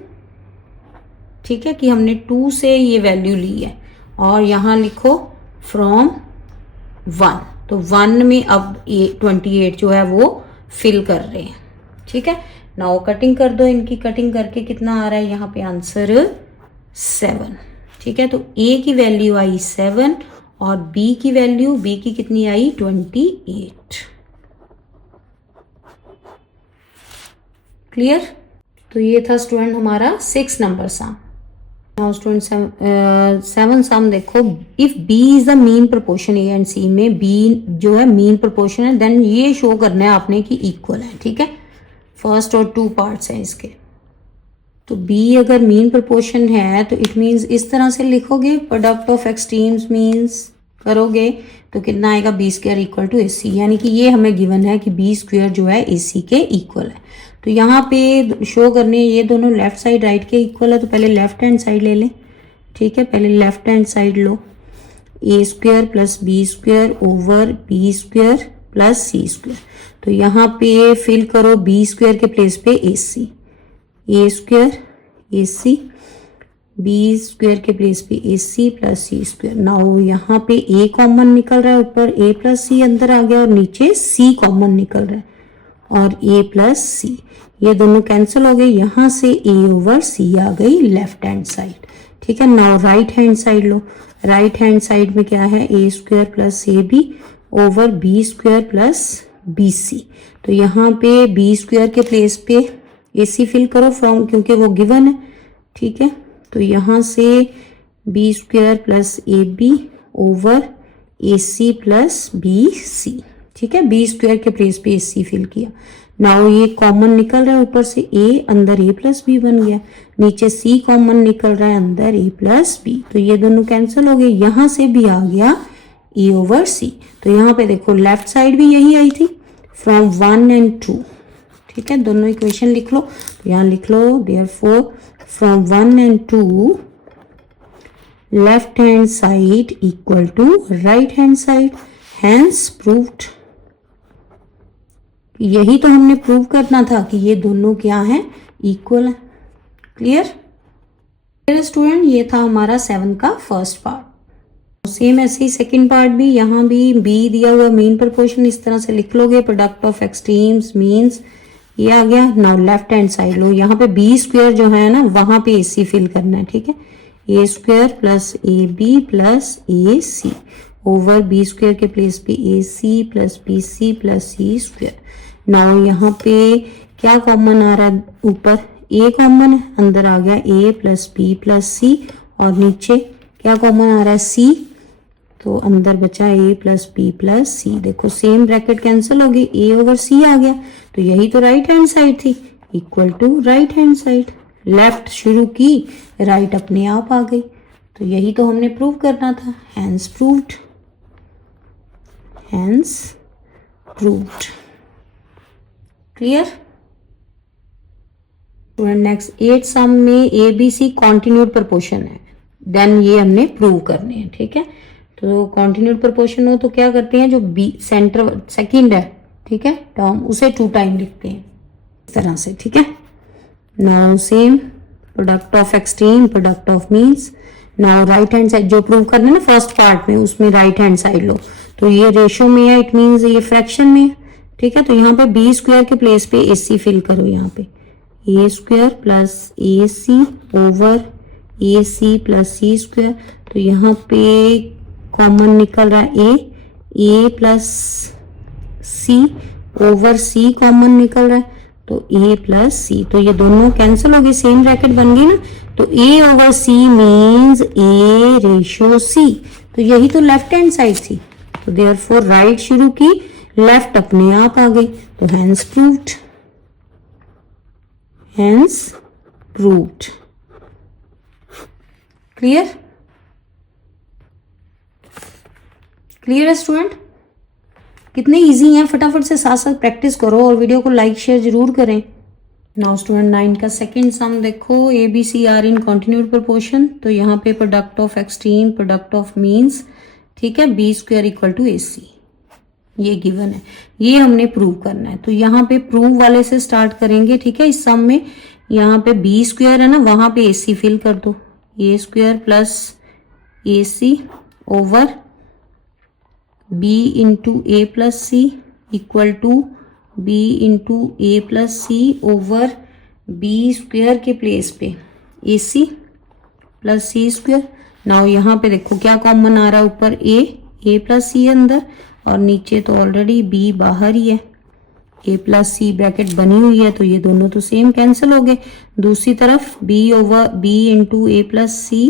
ठीक है, कि हमने 2 से ये वैल्यू ली है, और यहाँ लिखो फ्रॉम 1, तो 1 में अब 28 जो है वो फिल कर रहे हैं। ठीक है, नाउ कटिंग कर दो, इनकी कटिंग करके कितना आ रहा है यहाँ पे आंसर 7। ठीक है, तो ए की वैल्यू आई 7 और बी की वैल्यू, बी की कितनी आई 28। क्लियर, तो ये था स्टूडेंट हमारा 6 number sum. Now student 7 sum देखो, if b is the mean proportion a and c में बी जो है मीन प्रोपोर्शन है, देन ये शो करना है आपने कि इक्वल है। ठीक है, फर्स्ट और 2 पार्ट्स हैं इसके, तो बी अगर मीन प्रोपोर्शन है तो इट मीन्स इस तरह से लिखोगे, प्रोडक्ट ऑफ एक्सट्रीम्स मीन्स करोगे तो कितना आएगा B square equal to A सी, यानी कि ये हमें गिवन है कि बी स्क्वायर जो है ए सी के इक्वल है। तो यहाँ पे शो करने ये दोनों लेफ्ट साइड राइट के इक्वल है, तो पहले लेफ्ट हैंड साइड ले लें। ठीक है, पहले लेफ्ट हैंड साइड लो, a square plus B square over b square plus C square, तो यहाँ पे फिल करो बी स्क्वायर के प्लेस पे ए सी, ए स्क्वायर ए सी, बी स्क्वायर के प्लेस पे ए सी प्लस सी स्क्वायर। नाउ यहाँ पे ए कॉमन निकल रहा है, ऊपर ए प्लस सी अंदर आ गया और नीचे सी कॉमन निकल रहा है और ए प्लस सी, ये दोनों कैंसिल हो गए, यहाँ से ए ओवर सी आ गई लेफ्ट हैंड साइड। ठीक है, नाउ राइट हैंड साइड लो, राइट हैंड साइड में क्या है a square plus A B over b square plus B c, तो यहाँ पे बी स्क्वायर के प्लेस पे ए सी फिल करो फ्रॉम, क्योंकि वो गिवन है। ठीक है, तो यहाँ से B square plus A B over A C plus B C. ठीक है, बी स्क्वायर के प्लेस पे ए सी फिल किया। नाउ ये कॉमन निकल रहा है, ऊपर से ए अंदर ए प्लस बी बन गया, नीचे सी कॉमन निकल रहा है, अंदर ए प्लस बी, तो ये दोनों कैंसिल हो गए, यहाँ से भी आ गया ए ओवर सी। तो यहाँ पे देखो लेफ्ट साइड भी यही आई थी फ्रॉम 1 एंड 2। ठीक है, दोनों इक्वेशन लिख लो, तो यहाँ लिख लो therefore from 1 and 2 left hand side equal to right hand side, hence proved. यही तो हमने प्रूव करना था कि ये दोनों क्या है, इक्वल है। क्लियर स्टूडेंट, ये था हमारा 7 का फर्स्ट पार्ट। सेम ऐसे ही सेकंड पार्ट भी, यहाँ भी बी दिया हुआ मीन प्रोपोर्शन इस तरह से लिख लोगे, प्रोडक्ट ऑफ एक्सट्रीम्स मीन्स ये आ गया। नाउ लेफ्ट हैंड साइड लो, यहाँ पे बी स्क्वायर जो है ना वहां पे ए सी फिल करना है। ठीक है, a square plus A B plus a c over b square के प्लेस पे ए सी प्लस बी सी प्लस सी स्क्वायर। नाउ यहाँ पे क्या कॉमन आ रहा है, ऊपर ए कॉमन है, अंदर आ गया ए प्लस बी प्लस सी, और नीचे क्या कॉमन आ रहा है सी, तो अंदर बचा ए प्लस बी प्लस सी। देखो सेम ब्रैकेट कैंसिल हो गई, ए ओवर सी आ गया, तो यही तो राइट हैंड साइड थी, equal to right hand side. Left शुरू की, राइट अपने आप आ गई, तो यही तो हमने प्रूव करना था, hence proved, hence proved. Clear student, next 8 sum में A B C continued proportion है, देन ये हमने प्रूव करने हैं। ठीक है, तो कॉन्टिन्यूड प्रोपोर्शन हो तो क्या करते हैं, जो बी सेंटर सेकंड है, ठीक है, टर्म, उसे 2 टाइम लिखते हैं इस तरह से, ठीक है। Now same product of extreme, product of means. Now right hand side जो प्रूव करना है ना फर्स्ट पार्ट में, उसमें राइट हैंड साइड लो, तो ये रेशियो में है, इट मीन्स ये फ्रैक्शन में है, ठीक है। तो यहाँ पे बी स्क्वायर के प्लेस पे ए सी फिल करो, यहाँ पे ए square plus a c over A C plus C square. तो यहाँ पे कॉमन निकल रहा है ए प्लस सी ओवर सी कॉमन निकल रहा है, तो ए प्लस सी, तो ये दोनों कैंसिल हो गए, सेम ब्रैकेट बन गई ना। तो a over c means a ratio c, तो यही तो लेफ्ट हैंड साइड थी, तो देयरफॉर राइट शुरू की, लेफ्ट अपने आप आ गई, तो hence proved, hence proved. Clear, clear है स्टूडेंट? कितने इजी हैं, फटाफट से साथ साथ प्रैक्टिस करो और वीडियो को लाइक शेयर जरूर करें। नाउ स्टूडेंट 9 का सेकंड सम देखो, A B C are in continued proportion. तो यहाँ पे product of extreme, product of means, ठीक है, B square equal to A C, ये गिवन है, ये हमने प्रूव करना है। तो यहाँ पे प्रूव वाले से स्टार्ट करेंगे, ठीक है। इस सम में यहाँ पे बी स्क्वायर है ना, वहां पे ए सी फिल कर दो, a square plus a c over b into A plus c equal to b into A plus c over b square के प्लेस पे ए सी प्लस सी स्क्वायर। नाउ यहाँ पे देखो क्या कॉमन आ रहा है, ऊपर ए प्लस सी अंदर, और नीचे तो ऑलरेडी बी बाहर ही है, ए प्लस सी ब्रैकेट बनी हुई है, तो ये दोनों तो सेम कैंसिल हो गए। दूसरी तरफ बी ओवर बी इंटू ए प्लस सी,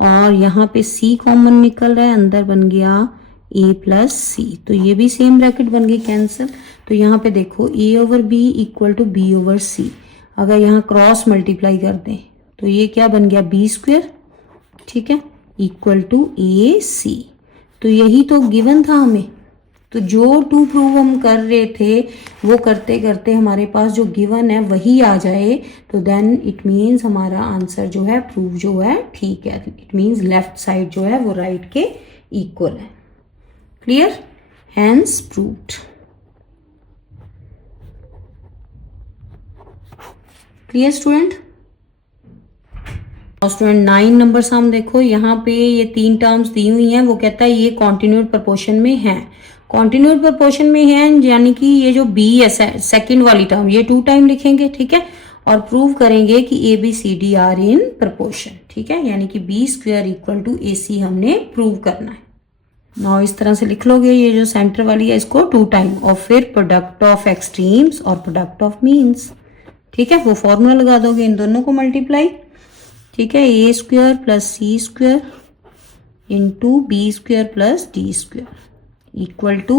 और यहाँ पे सी कॉमन निकल रहा है, अंदर बन गया ए प्लस सी, तो ये भी सेम ब्रैकेट बन गई कैंसिल। तो यहाँ पे देखो a over b equal to b over c, अगर यहाँ क्रॉस मल्टीप्लाई कर दें तो ये क्या बन गया, बी स्क्वायर, ठीक है, इक्वल टू ए सी। तो यही तो गिवन था हमें, तो जो टू प्रूव हम कर रहे थे वो करते करते हमारे पास जो गिवन है वही आ जाए, तो देन इट मीन्स हमारा आंसर जो है प्रूव जो है ठीक है, इट मीन्स लेफ्ट साइड जो है वो राइट के इक्वल है। Clear, hence proved. Clear student? Student 9 number sum देखो, यहाँ पे ये 3 टर्म्स दी हुई हैं, वो कहता है ये कॉन्टिन्यूड प्रोपोर्शन में है, कॉन्टिन्यूड प्रोपोर्शन में है, यानी कि ये जो बी है सेकंड वाली टर्म, ये 2 टाइम लिखेंगे, ठीक है, और प्रूव करेंगे कि A B C D are in proportion, ठीक है, यानी कि B square equal to A C हमने प्रूव करना है। नाउ इस तरह से लिख लोगे, ये जो सेंटर वाली है इसको 2 टाइम, और फिर प्रोडक्ट ऑफ एक्सट्रीम्स और प्रोडक्ट ऑफ मीन्स, ठीक है, वो फॉर्मूला लगा दोगे, इन दोनों को मल्टीप्लाई, ठीक है, a square plus C square into b square plus d square equal to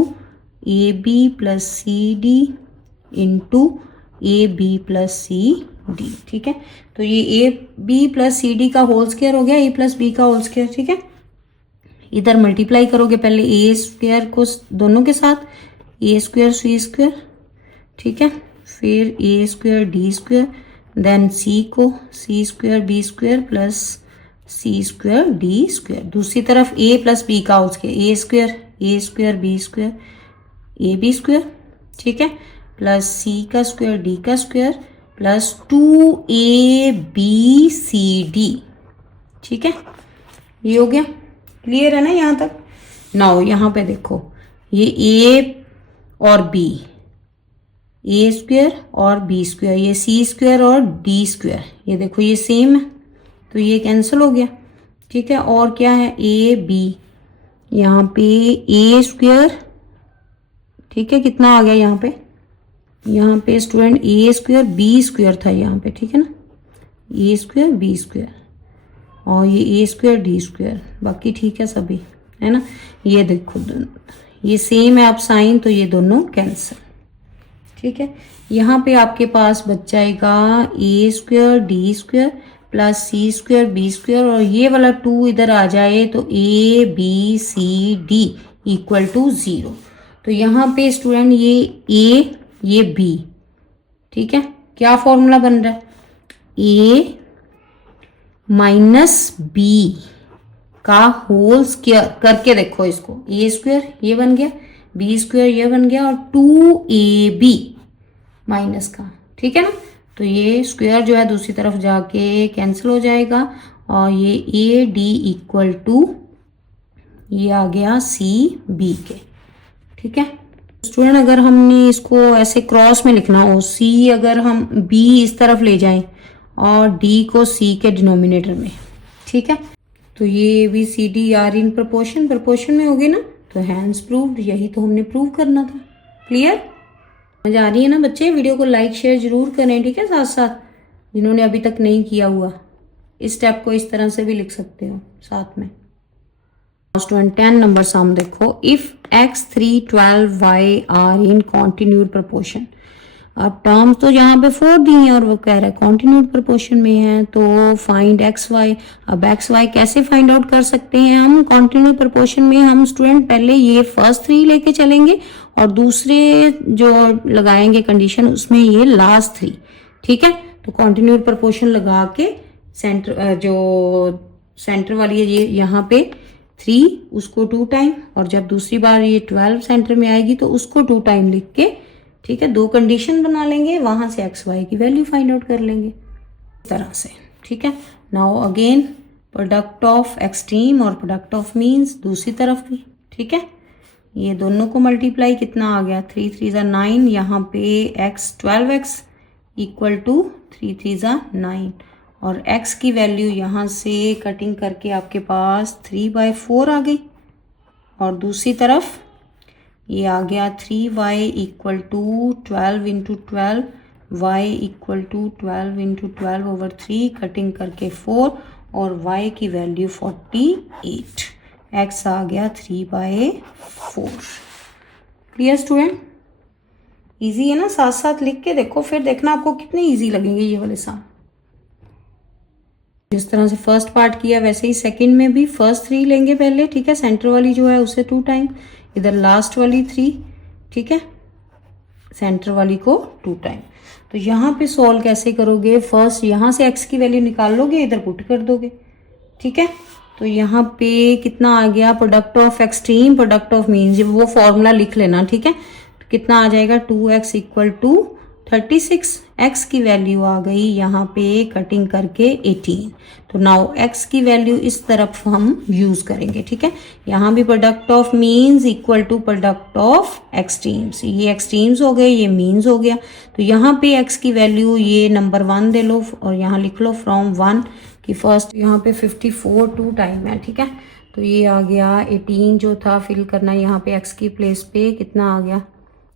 A B plus c d into A B plus c D, ठीक है। तो ये a B plus c d का होल स्क्वायर हो गया, a plus B का whole square, ठीक है। इधर मल्टीप्लाई करोगे पहले ए स्क्वायर को दोनों के साथ, ए स्क्वायर सी स्क्वायर, ठीक है, फिर A square D square, then C को C square B square plus सी स्क्वायर डी स्क्वायर, दूसरी तरफ ए प्लस बी का whole square, A square B square A B square, ठीक है, प्लस सी का स्क्वायर डी का square plus 2 B C D, ठीक है, ये हो गया। क्लियर है ना यहाँ तक? नाउ यहाँ पे देखो, ये ए और बी, ए स्क्वायर और बी स्क्वायर, ये सी स्क्वायर और डी स्क्वायर, ये देखो ये सेम है, तो ये कैंसिल हो गया, ठीक है। और क्या है, ए बी, यहाँ पे ए स्क्वायर, ठीक है, कितना आ गया यहाँ पे स्टूडेंट ए स्क्वायर बी स्क्वायर था यहाँ पे, ठीक है ना, ए स्क्वायर बी स्क्वायर, और ये ए स्क्वायर डी स्क्वायर, बाकी ठीक है सभी, है ना। ये देखो ये सेम है, आप साइन, तो ये दोनों कैंसिल, ठीक है। यहाँ पे आपके पास बच जाएगा A square D square plus C square B square, और ये वाला 2 इधर आ जाए तो A B C D equal to 0। तो यहाँ पे स्टूडेंट ये ए ये बी, ठीक है, क्या फॉर्मूला बन रहा है, ए माइनस बी का होल स्क्वायर करके देखो इसको, ए स्क्वायर ये बन गया, बी स्क्वायर ये बन गया और 2ab माइनस का, ठीक है ना। तो ये स्क्वायर जो है दूसरी तरफ जाके कैंसिल हो जाएगा और ये ए डी इक्वल टू ये आ गया सी बी के, ठीक है। स्टूडेंट अगर हमने इसको ऐसे क्रॉस में लिखना हो, सी अगर हम बी इस तरफ ले जाएं और डी को सी के डिनोमिनेटर में, ठीक है, तो ये B C D are in proportion में होगी ना, तो हैंस प्रूव्ड, यही तो हमने प्रूव करना था। क्लियर, समझ आ रही है ना बच्चे। वीडियो को लाइक शेयर जरूर करें, ठीक है, साथ साथ जिन्होंने अभी तक नहीं किया हुआ। इस स्टेप को इस तरह से भी लिख सकते हो साथ में। स्टूडेंट 10 नंबर सम देखो, if x 3 12 y are in continued proportion. अब टर्म्स तो यहाँ पे 4 दी हैं और वो कह रहा है कॉन्टिन्यूड प्रपोर्शन में है, तो फाइंड एक्स वाई। अब एक्स वाई कैसे फाइंड आउट कर सकते हैं हम कॉन्टिन्यूड प्रपोर्शन में? हम स्टूडेंट पहले ये फर्स्ट 3 लेके चलेंगे और दूसरे जो लगाएंगे कंडीशन उसमें ये लास्ट 3, ठीक है। तो कॉन्टिन्यूड प्रपोर्शन लगा के सेंटर जो सेंटर वाली है ये यहाँ पे 3 उसको 2 टाइम, और जब दूसरी बार ये 12 सेंटर में आएगी तो उसको 2 टाइम लिख के, ठीक है, 2 कंडीशन बना लेंगे, वहां से एक्स वाई की वैल्यू फाइंड आउट कर लेंगे इस तरह से, ठीक है। Now again product of extreme और प्रोडक्ट ऑफ मीन्स दूसरी तरफ भी, ठीक है। ये दोनों को मल्टीप्लाई कितना आ गया, 3 3 = 9, यहाँ पे x 12x इक्वल टू 3 3 = 9, और x की वैल्यू यहाँ से कटिंग करके आपके पास 3/4 आ गई, और दूसरी तरफ ये आ गया 3y equal to 12 × 12, y equal to 12 × 12/3 cutting करके 4, और y की वैल्यू 48, x आ गया 3/4। क्लियर स्टूडेंट, इजी है ना, साथ साथ लिख के देखो, फिर देखना आपको कितने इजी लगेंगे ये वाले सम। जिस तरह से फर्स्ट पार्ट किया वैसे ही सेकंड में भी फर्स्ट 3 लेंगे पहले, ठीक है, सेंटर वाली जो है उसे 2 टाइम, इधर लास्ट वाली 3, ठीक है, सेंटर वाली को 2 टाइम। तो यहाँ पे सॉल्व कैसे करोगे, फर्स्ट यहाँ से x की वैल्यू निकाल लोगे, इधर पुट कर दोगे, ठीक है। तो यहाँ पे कितना आ गया, product of extreme product of mean, जब वो फॉर्मूला लिख लेना, ठीक है। तो कितना आ जाएगा, 2x इक्वल टू 36, x की वैल्यू आ गई यहाँ पे कटिंग करके 18। तो नाउ x की वैल्यू इस तरफ हम यूज करेंगे, ठीक है। यहाँ भी product of means equal to product of extremes, ये एक्सट्रीम्स हो गए, ये मीन्स हो गया। तो यहाँ पे x की वैल्यू ये नंबर 1 दे लो और यहाँ लिख लो फ्रॉम 1 की फर्स्ट, यहाँ पे 54 2 टाइम है, ठीक है। तो ये आ गया 18 जो था फिल करना यहाँ पे x की प्लेस पे, कितना आ गया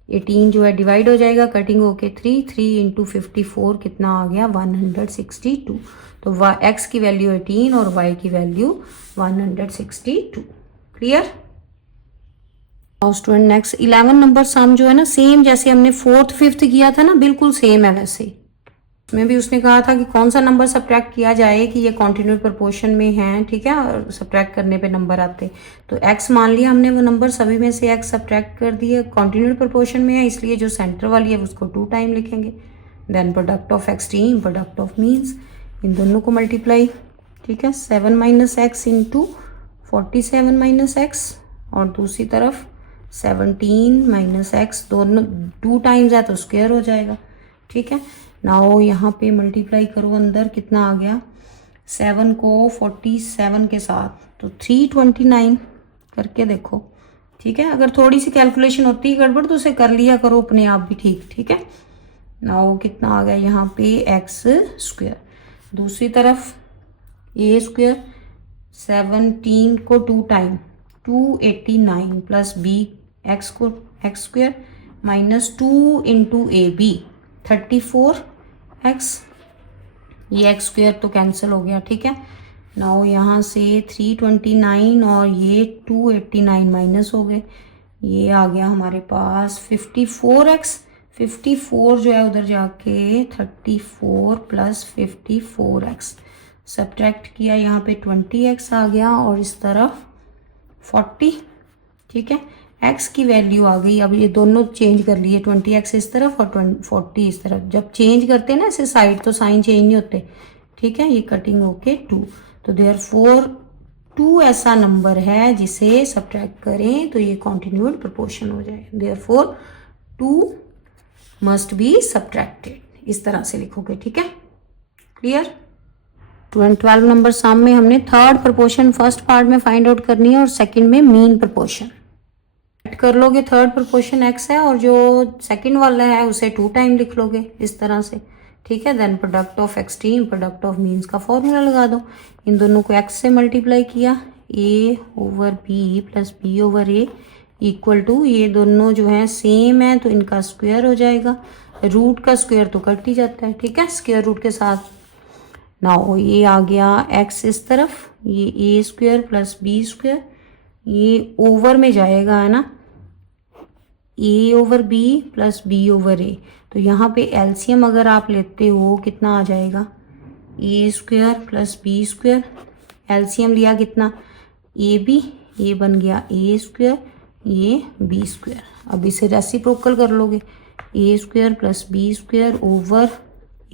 18 जो है डिवाइड हो जाएगा कटिंग होके 3 3 × 54 कितना आ गया 162। तो x की वैल्यू 18 और y की वैल्यू 162। क्लियर। और स्टूडेंट नेक्स्ट 11 नंबर सम जो है ना, सेम जैसे हमने 4th 5th किया था ना, बिल्कुल सेम है वैसे ही। उसमें भी उसने कहा था कि कौन सा नंबर सब्ट्रैक्ट किया जाए कि ये कॉन्टिन्यूड प्रपोर्शन में है, ठीक है, और सब्ट्रैक्ट करने पे नंबर आते। तो x मान लिया हमने, वो नंबर सभी में से x सब्ट्रैक्ट कर दिए, कॉन्टिन्यूड प्रपोर्शन में है इसलिए जो सेंटर वाली है उसको 2 टाइम लिखेंगे। Then product of extreme product of means, इन दोनों को मल्टीप्लाई, ठीक है, 7 - x × 47 - x, और दूसरी तरफ 17 - x, दोनों 2 टाइम्स है तो स्क्वायर हो जाएगा, ठीक है। नाउ यहाँ पे मल्टीप्लाई करो, अंदर कितना आ गया, 7 को 47 के साथ तो 329 करके देखो, ठीक है। अगर थोड़ी सी कैलकुलेशन होती है गड़बड़ तो उसे कर लिया करो अपने आप भी, ठीक है। नाउ कितना आ गया यहाँ पे x स्क्वायर, दूसरी तरफ a स्क्वायर 17 को 2 टाइम 289 प्लस b x को x square minus 2 × ab 34x, ये x स्क्वायर तो कैंसिल हो गया, ठीक है। नाउ यहाँ से 329 और ये 289 माइनस हो गए, ये आ गया हमारे पास 54x, 54 जो है उधर जाके 34 + 54x सब्ट्रैक्ट किया, यहाँ पे 20x आ गया और इस तरफ 40, ठीक है। x की वैल्यू आ गई, अब ये दोनों चेंज कर लिए, 20x इस तरफ और 40 इस तरफ। जब चेंज करते हैं ना ऐसे साइड तो साइन चेंज नहीं होते, ठीक है। ये कटिंग होके 2, तो देयरफॉर 2 ऐसा नंबर है जिसे सब्ट्रैक्ट करें तो ये कॉन्टिन्यूड प्रोपोर्शन हो जाए। देयरफॉर 2 मस्ट बी सब्ट्रैक्टेड, इस तरह से लिखोगे, ठीक है, क्लियर। 12 नंबर सम में हमने थर्ड प्रोपोर्शन फर्स्ट पार्ट में फाइंड आउट करनी है और सेकंड में मीन प्रोपोर्शन कर लोगे। थर्ड प्रोपोर्शन x है और जो सेकंड वाला है उसे 2 टाइम लिख लोगे इस तरह से, ठीक है। Then product of extreme product of means का फॉर्मूला लगा दो। इन दोनों को x से मल्टीप्लाई किया, a over b plus b over a equal to, ये दोनों जो है सेम है तो इनका स्क्वायर हो जाएगा। रूट का स्क्वायर तो कट ही जाता है, ठीक है, स्क्वायर रूट के साथ। नाउ ये आ गया x इस तरफ, ये a square plus b square, ये ओवर में जाएगा, है ना, a over b plus b over a। तो यहाँ पे एलसीएम अगर आप लेते हो कितना आ जाएगा, a square plus b square. LCM लिया कितना, ए बी, ये बन गया a स्क्वायर, ये b स्क्वायर। अब इसे रेसिप्रोकल कर लोगे, a square plus b square over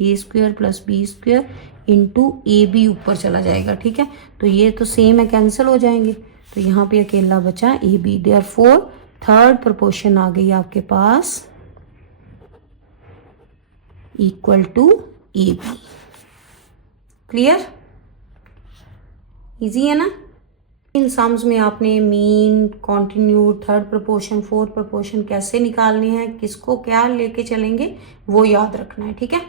a square plus b square into A B ऊपर चला जाएगा, ठीक है। तो ये तो सेम है, कैंसिल हो जाएंगे, तो यहाँ पे अकेला बचा A B. Therefore third proportion आ गई आपके पास equal to A B. Clear, easy है ना। इन सम्स में आपने mean, continued, third proportion, fourth proportion कैसे निकालने हैं, किसको क्या लेके चलेंगे, वो याद रखना है, ठीक है।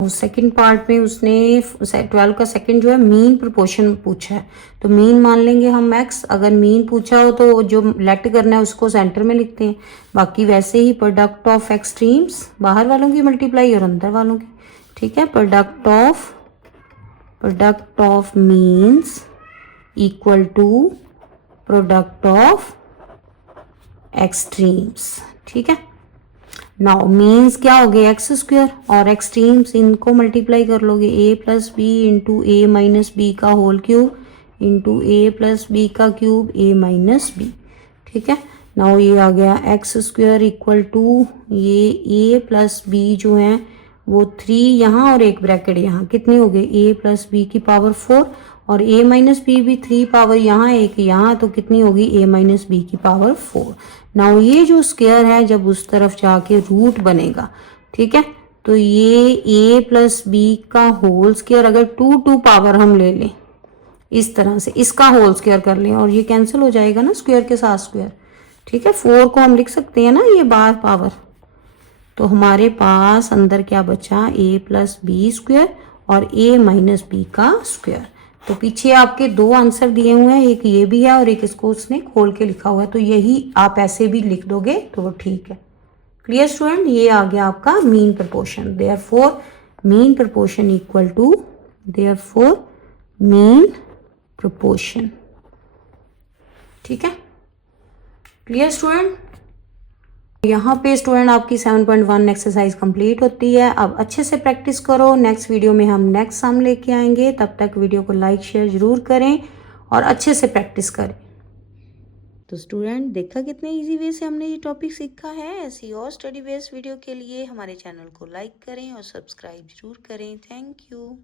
सेकंड पार्ट में उसने 12 का सेकंड जो है मीन प्रोपोर्शन पूछा है, तो मीन मान लेंगे हम x। अगर मीन पूछा हो तो जो लेट करना है उसको सेंटर में लिखते हैं। बाकी वैसे ही प्रोडक्ट ऑफ एक्सट्रीम्स, बाहर वालों की मल्टीप्लाई और अंदर वालों की, ठीक है। Product of means equal to product of extremes, ठीक है। नाउ मीन्स क्या हो गया, एक्स स्क्वायर, और एक्सट्रीम्स इनको मल्टीप्लाई कर लोगे, a plus B into A minus B का होल क्यूब इंटू ए प्लस बी का क्यूब a माइनस बी, ठीक है। नाउ ये आ गया एक्स स्क्वायर इक्वल टू ये a प्लस बी जो है वो 3 यहाँ और एक ब्रैकेट यहाँ, कितने हो गए, a प्लस बी की पावर 4 और a माइनस बी भी 3 पावर यहाँ एक यहाँ, तो कितनी होगी a माइनस बी की पावर 4। नाउ ये जो स्क्वायर है जब उस तरफ जाके रूट बनेगा, ठीक है, तो ये a प्लस बी का होल स्क्वायर अगर 2 पावर हम ले लें इस तरह से, इसका होल स्क्वायर कर लें और ये कैंसिल हो जाएगा ना स्क्वायर के साथ स्क्वायर, ठीक है। 4 को हम लिख सकते हैं ना ये बार पावर, तो हमारे पास अंदर क्या बचा, a प्लस बी स्क्वायर और a माइनस बी का स्क्वायर। तो पीछे आपके 2 आंसर दिए हुए हैं, एक ये भी है और एक इसको उसने खोल के लिखा हुआ है, तो यही आप ऐसे भी लिख दोगे तो वो ठीक है। क्लियर स्टूडेंट, ये आ गया आपका mean proportion. Therefore mean proportion equal to, therefore mean proportion, ठीक है। क्लियर स्टूडेंट, यहाँ पे स्टूडेंट आपकी 7.1 एक्सरसाइज कंप्लीट होती है। अब अच्छे से प्रैक्टिस करो, नेक्स्ट वीडियो में हम नेक्स्ट सम लेके आएंगे। तब तक वीडियो को लाइक शेयर जरूर करें और अच्छे से प्रैक्टिस करें। तो स्टूडेंट देखा कितने इजी वे से हमने ये टॉपिक सीखा है। ऐसी और स्टडी बेस्ड वीडियो के लिए हमारे चैनल को लाइक करें और सब्सक्राइब जरूर करें। Thank you.